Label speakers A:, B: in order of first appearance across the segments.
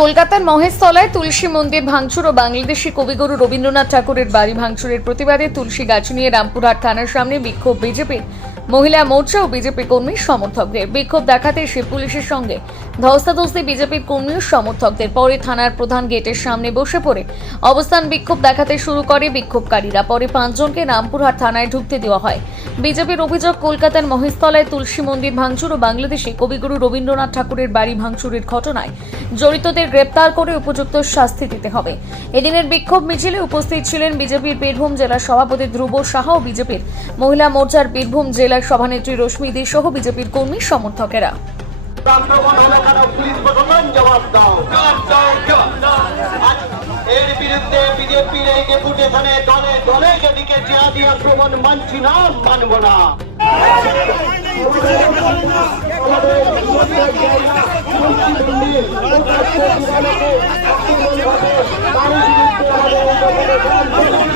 A: কলকাতার মহেশতলায় তুলসী মন্দির ভাঙচুর ও বাংলাদেশি কবিগুরু রবীন্দ্রনাথ ঠাকুরের বাড়ি ভাঙচুরের প্রতিবাদে তুলসী গাছ নিয়ে রামপুরহাট থানার সামনে বিক্ষোভ বিজেপির। মহিলা মোর্চা ও বিজেপি কর্মী সমর্থকদের বিক্ষোভ দেখাতে এসে পুলিশের সঙ্গে ধস্তাধস্তি বিজেপির কর্মী সমর্থকদের পরে থানার প্রধান গেটের সামনে বসে পড়ে। অবস্থান বিক্ষোভ দেখাতে শুরু করে বিক্ষোভকারীরা। পরে পাঁচজনকে রামপুরহাট থানায় ঢুকতে দেওয়া হয়। বিজেপির অভিযোগ, কলকাতার মহেশতলায় তুলসী মন্দির ভাঙচুর ও বাংলাদেশে কবিগুরু রবীন্দ্রনাথ ঠাকুরের বাড়ি ভাঙচুরের ঘটনায় জড়িতদের গ্রেপ্তার করে উপযুক্ত শাস্তি দিতে হবে। এদিনের বিক্ষোভ মিছিলে উপস্থিত ছিলেন বিজেপির বীরভূম জেলা সভাপতি ধ্রুব সাহা ও বিজেপির মহিলা মোর্চার বীরভূম জেলার সভানেত্রী রশ্মি দে সহ বিজেপির কর্মী সমর্থকেরা।
B: আক্রমণ হলে কেন পুলিশ প্রশাসন জবাব দাও। আজ এর বিরুদ্ধে বিজেপির এই ডেপুটেশনে দলে দলে যেদিকে জিহাদি আক্রমণ মানছি না মানব না।
C: চলছে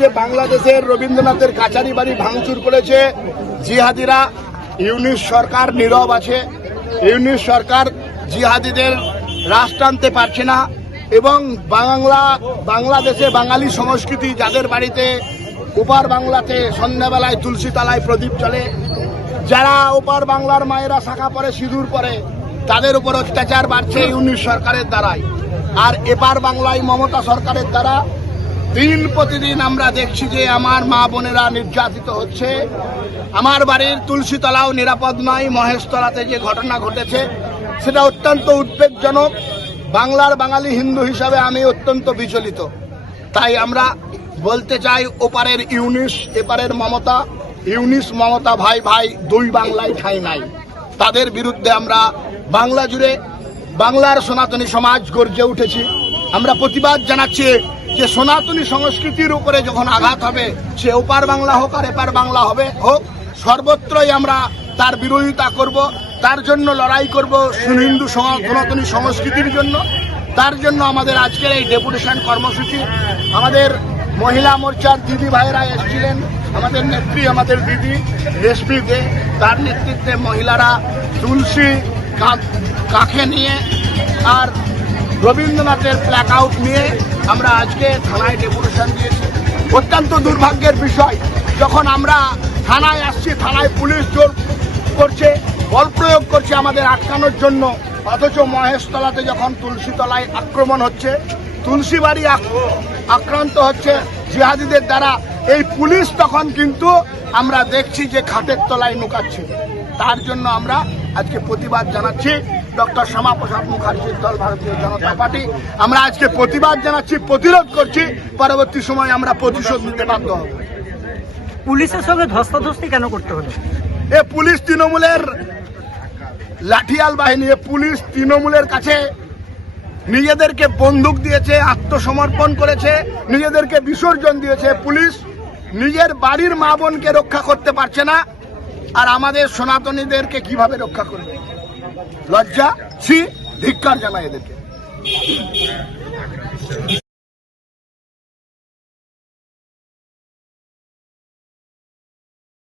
D: যে বাংলাদেশের রবীন্দ্রনাথের কাছারি বাড়ি ভাঙচুর করেছে জিহাদিরা। ইউনিশ সরকার নীরব আছে। ইউনিশ সরকার জিহাদিদের রাশ টানতে পারছে না এবং বাংলা, বাংলাদেশে বাঙালি সংস্কৃতি যাদের বাড়িতে ওপার বাংলাতে সন্ধ্যাবেলায় তুলসী তালায় প্রদীপ চলে যারা ওপার বাংলার মায়েরা শাখা পরে সিঁদুর পরে, তাদের উপর অত্যাচার বাড়ছে ইউনিশ সরকারের দ্বারাই। আর এপার বাংলায় মমতা সরকারের দ্বারা দিন প্রতিদিন আমরা দেখছি যে আমার মা বোনেরা নির্যাতিত হচ্ছে। আমার বাড়ির তুলসীতলাও নিরাপদ নয়, মহেশতলাতে যে ঘটনা ঘটেছে, সেটা অত্যন্ত উদ্বেগজনক বাংলার বাঙালি হিন্দু হিসাবে আমি অত্যন্ত বিচলিত। তাই আমরা বলতে চাই, ওপারের ইউনিস, এপারের মমতা, ইউনিস মমতা ভাই ভাই দুই বাংলায় ঠাঁই নাই। তাদের বিরুদ্ধে আমরা বাংলা জুড়ে বাংলার সনাতনী সমাজ গর্জে উঠেছি। আমরা প্রতিবাদ জানাচ্ছি যে সনাতনী সংস্কৃতির উপরে যখন আঘাত হবে, সে ওপার বাংলা হোক আর এপার বাংলা হবে, হোক, সর্বত্রই আমরা তার বিরোধিতা করব, তার জন্য লড়াই করব হিন্দু সনাতনী সংস্কৃতির জন্য। তার জন্য আমাদের আজকের এই ডেপুটেশন কর্মসূচি। আমাদের মহিলা মোর্চার দিদি ভাইয়েরা এসেছিলেন, আমাদের নেত্রী, আমাদের দিদি রেশমি দে, তার নেতৃত্বে মহিলারা তুলসী কাঁখে নিয়ে আর রবীন্দ্রনাথের প্ল্যাক আউট নিয়ে আমরা আজকে থানায় ডেপুটেশন দিয়েছি। অত্যন্ত দুর্ভাগ্যের বিষয়, যখন আমরা থানায় আসছি, থানায় পুলিশ জোর করছে, বল প্রয়োগ করছে আমাদের আটকানোর জন্য। অথচ মহেশতলাতে যখন তুলসীতলায় আক্রমণ হচ্ছে তুলসী বাড়ি আক্রান্ত হচ্ছে জিহাদিদের দ্বারা, এই পুলিশ তখন কিন্তু আমরা দেখছি যে খাটের তলায় নুকাচ্ছে তার জন্য আমরা আজকে প্রতিবাদ জানাচ্ছি। ডক্টর শ্যামাপ্রসাদ মুখার্জির দল ভারতীয় জনতা পার্টি। আমরা আজকে প্রতিবাদ জানাচ্ছি প্রতিরোধ করছি। পরবর্তী সময় আমরা প্রতিশোধ নিতে বাধ্য হব।
E: পুলিশের সঙ্গে ধস্তাধস্তি কেন করতে হলো?
D: এ পুলিশ তৃণমূলের লাঠিয়াল বাহিনী এ পুলিশ তৃণমূলের কাছে নিজেদেরকে বন্দুক দিয়েছে আত্মসমর্পণ করেছে নিজেদেরকে বিসর্জন দিয়েছে। পুলিশ নিজের বাড়ির মা বোনকে রক্ষা করতে পারছে না। আর আমাদের সনাতনীদেরকে কীভাবে রক্ষা করবে? লজ্জা ছি ধিক্কার জানাই এদেরকে।